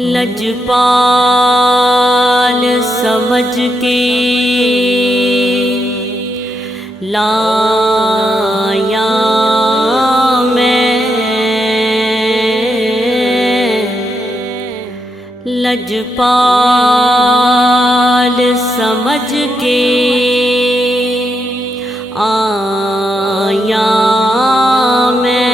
لجپال سمجھ کے لایا میں، لجپال سمجھ کے آیا میں،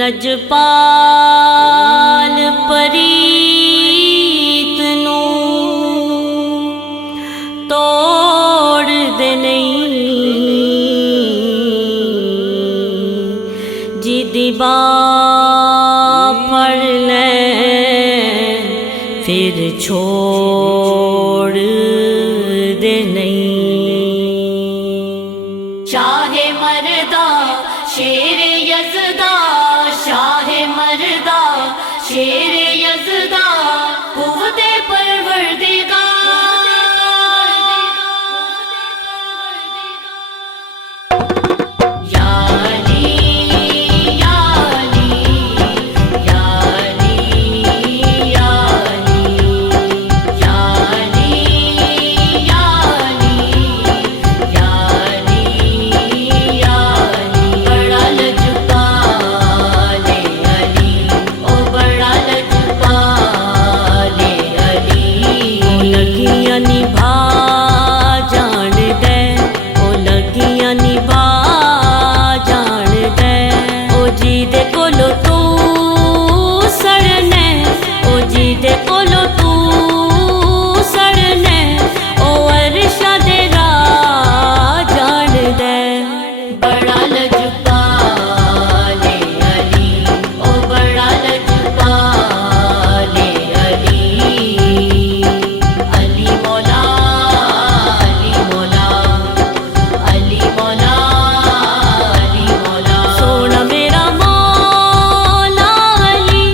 لجپال پریت نو توڑ دے نہیں، جی دی باں پڑ لے پھر چھوڑ دے نہیں۔ شاہ مردہ شیر یزدہ، شاہ مردہ شیر یزدہ، قوت پروردگار۔ یا علی یا علی یا علی یا علی یا علی یا علی یا علی یا علی، بڑا لجپال علی، او بڑا لجپال علی۔ او لگیاں نبھا جان دے، او لگیاں نبھا جان دے، او جی دے کولو تو سڑنے، او جی دے کولو تو سڑنے، او عرشاں دے راہ جان دے۔ بڑا لجپال علی، او بڑا لجپال علی۔ علی مولا علی مولا علی مولا علی مولا۔ سونا میرا مولا علی،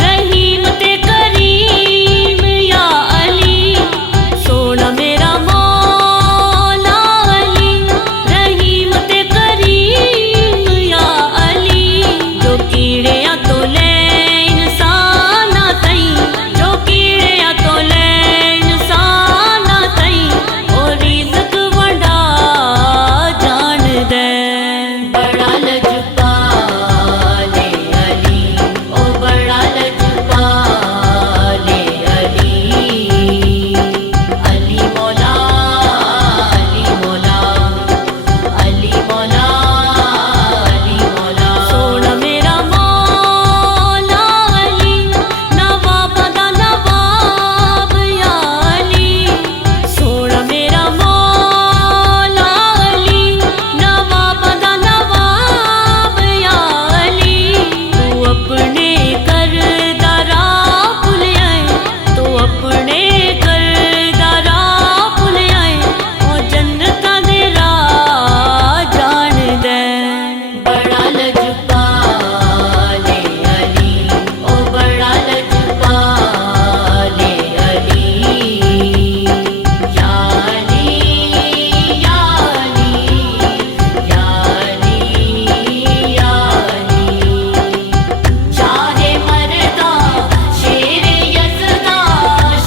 رحیم تے کریم یا علی۔ سونا میرا مولا علی، رحیم تے کریم یا علی۔ جو کیڑیاں تو لے انساناں تئیں، جو کیڑیاں تو لے انساناں تئیں، او رزق ونڈا جان دے۔ بڑا لجپال علی، او بڑا لجپال علی۔ علی مولا علی مولا علی مولا علی مولا۔ سونا میرا مولا علی، نواب دا نواب یا علی۔ سونا میرا مولا علی، نواب دا نواب یا علی۔ تو اپنے کردارا بھول آئے، تو اپنے کردارا بھول آئے، او جنتاں دے راہ جان دے۔ بڑا لجپال علی، او بڑا لجپال علی۔ یا علی یا علی یا علی یا علی۔ شاہ مردہ شیر یزدہ،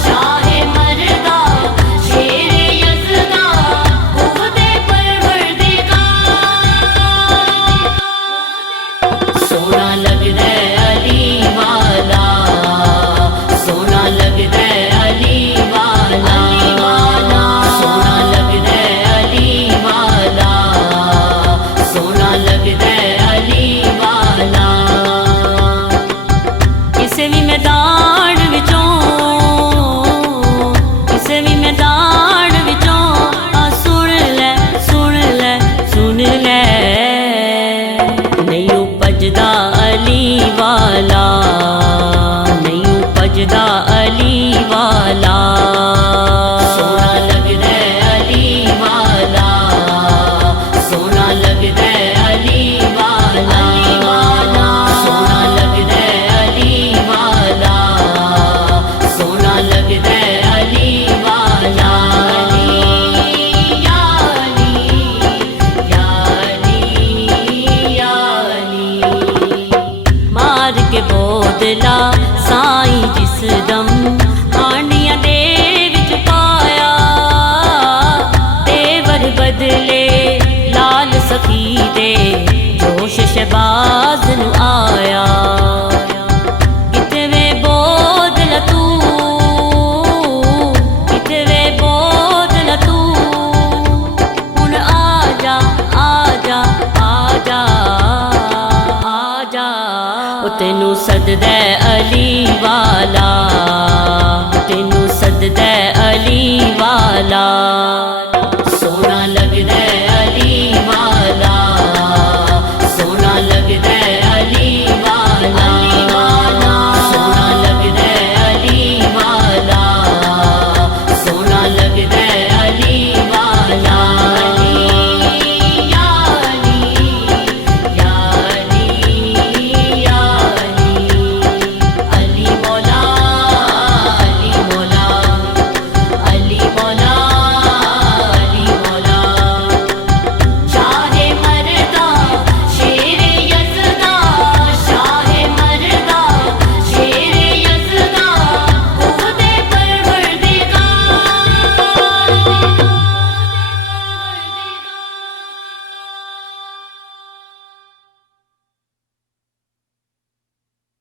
شاہ مردہ شیر یزدہ، قوت پروردگار۔ سونا لگدا ہے علی والا، سونا لگدا ہے علی والا، سونا لگدا ہے علی والا، سونا لگدا ہے علی والا۔ کسے بھی میدان وچوں، کسے بھی میدان وچوں، آ سن لے سن لے سن لے، نہیں اپجدا علی ਬੋਦਲਾ ਸਾਈਂ ਜਿਸ ਦਮ ਆਂਡੀਆਂ ਦੇ ਵਿੱਚ ਪਾਇਆ ਤੇਵਰ ਬਦਲੇ ਲਾਲ ਸਖੀ ਦੇ ਜੋਸ਼ ਸ਼ਹਿਬਾਜ਼ ਨੂੰ ਆਇਆ ਕਿਤੇ ਵੇ ਬੋਦਲਾ ਤੂੰ ਕਿਤੇ ਵੇ ਬੋਦਲਾ ਤੂੰ ਹੁਣ ਆ ਜਾ ਆ ਜਾ ਆ ਜਾ ਆ ਜਾ ਉਹ ਤੈਨੂੰ ਸੱਦਦਾ ਅਲੀ ਵਾਲਾ ਤੈਨੂੰ ਸੱਦਦਾ ਅਲੀ ਵਾਲਾ